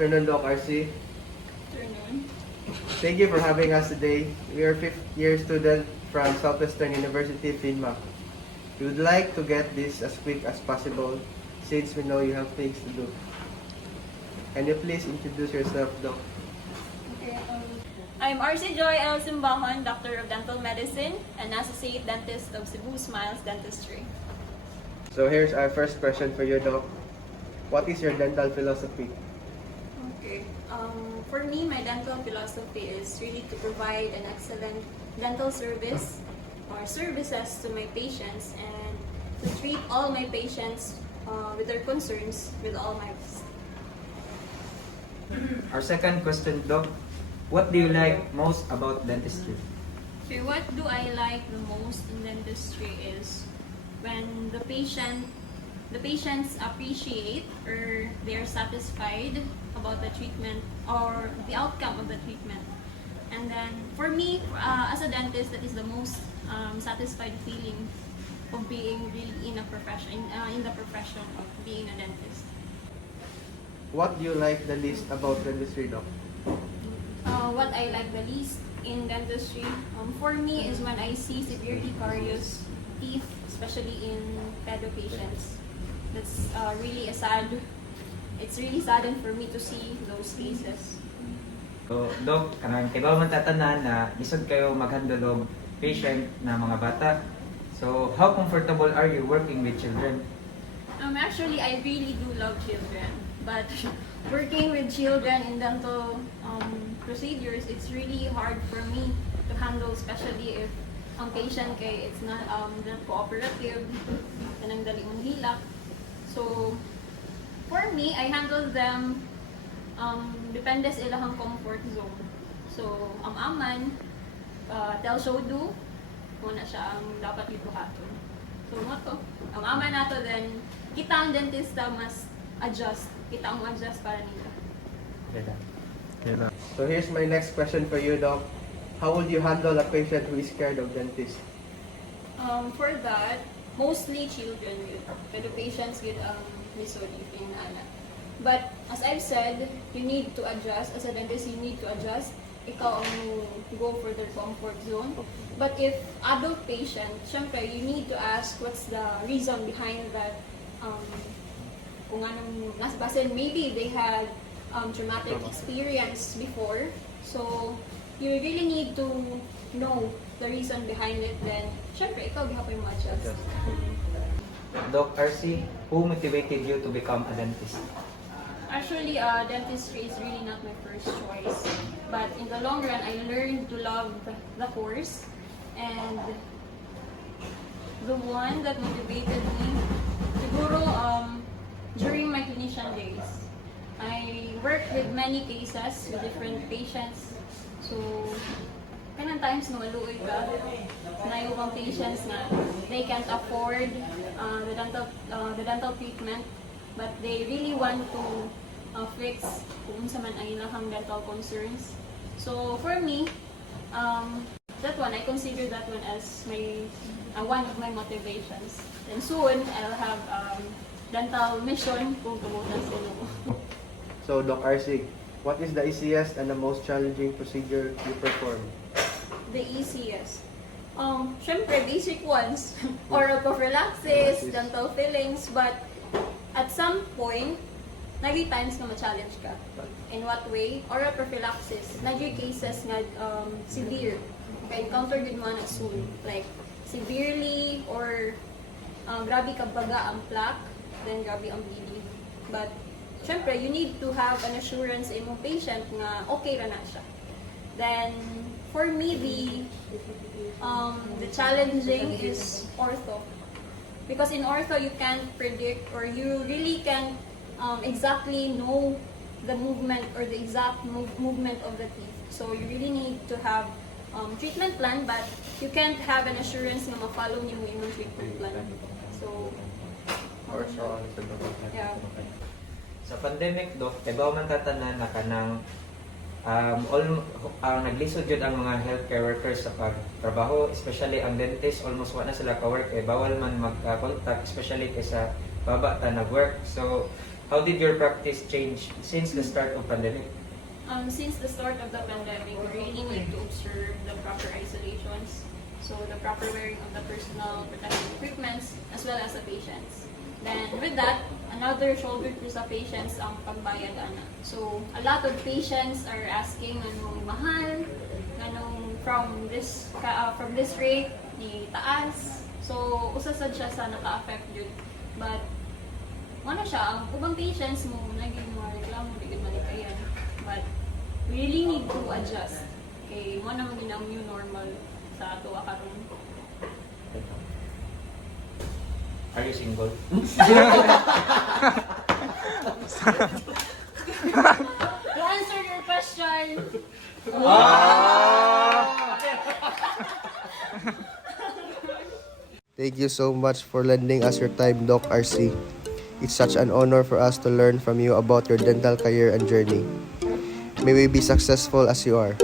afternoon, Doc RC. Afternoon. Thank you for having us today. We are fifth year student from Southwestern University, FINMA. We would like to get this as quick as possible since we know you have things to do. Can you please introduce yourself, Doc? Okay, I'm RC Joy L. Simbajon, Doctor of Dental Medicine and Associate Dentist of Cebu Smiles Dentistry. So here's our first question for you, Doc. What is your dental philosophy? Okay. For me, my dental philosophy is really to provide an excellent dental service or services to my patients and to treat all my patients with their concerns with all my best. Our second question, Doc. What do you like most about dentistry? Okay, what do I like the most in dentistry is when the patients appreciate or they are satisfied about the treatment or the outcome of the treatment. And then for me, as a dentist, that is the most satisfied feeling of being really in a profession, in the profession of being a dentist. What do you like the least about dentistry, Doc? What I like the least in dentistry, for me, is when I see severely carious teeth, especially in pedo patients. That's really it's really saddened for me to see those cases. So, Doc, kanang iba man tatanan na isod kayo maghandle og patient na mga bata. So, how comfortable are you working with children? Actually, I really do love children, but working with children in dental procedures, it's really hard for me to handle, especially if ang patient kay it's not cooperative, kanang dali mong hilak. So, for me, I handle them depende sa ilang comfort zone. So, ang aman, tell show do, muna siya ang dapat ibuhaton. So, mo to. Ang aman nato, then, kita ang dentista mas adjust. Kita ang adjust para nila. So here's my next question for you, Doc. How would you handle a patient who is scared of dentist? For that, mostly children with pero patients with misod in anak. But as I've said, you need to adjust. As a dentist, you need to adjust. Ikaw ang go for their comfort zone. But if adult patient, syempre, you need to ask what's the reason behind that. Kung anong nasabasin, maybe they had traumatic experience before. So, you really need to know the reason behind it. Then, syempre, ikaw gihapon mo adjust. Doc RC, who motivated you to become a dentist? Actually, dentistry is really not my first choice. But in the long run, I learned to love the course. And the one that motivated me, siguro, during my clinician days, I worked with many cases with different patients. So, kailan times na maluoy ka, na yung patients na they can't afford the dental treatment, but they really want to fix kung sa man ang ilang dental concerns. So, for me, that one, I consider that one as my one of my motivations. And soon, I'll have dental mission kung tumutan sa inyo. So, Doc RC, what is the easiest and the most challenging procedure you perform? The easiest. Syempre, basic ones. Oral prophylaxis, dental fillings, but at some point, naging times na ma-challenge ka. In what way? Oral prophylaxis. Naging cases nga severe. Ka-encounter din mo na soon. Like, severely or grabe ka baga ang plaque, then grabe ang bleeding. But, syempre, you need to have an assurance in yung patient na okay ra na siya. Then, for me, the challenging is ortho. Because in ortho, you can't predict or you really can't exactly know the movement or the exact movement of the teeth. So, you really need to have treatment plan, but you can't have an assurance na ma-follow niyo yung treatment plan. So, yeah. Sa pandemic, Doc, iba man tatanan na kanang naglisod yun ang mga healthcare workers sa pagtrabaho, especially ang dentist, almost wala na sila ka-work, bawal man mag-contact, especially kaysa baba ta nag-work. So, how did your practice change since the start of pandemic? Since the start of the pandemic, we really need to observe the proper isolations, so the proper wearing of the personal protective equipments, as well as the patients. Then with that, another shoulder to sa patients ang pagbayad ana. So a lot of patients are asking anong mahal, anong from this rate ni taas. So usa sad siya sa naka-affect yun. But ano siya, ang ubang patients mo naging mga reklamo, di gid malikayan. But we really need to adjust. Kay mo naman din ang new normal sa ato karon. Are you single? To answer your question, Thank you so much for lending us your time, Doc RC. It's such an honor for us to learn from you about your dental career and journey. May we be successful as you are.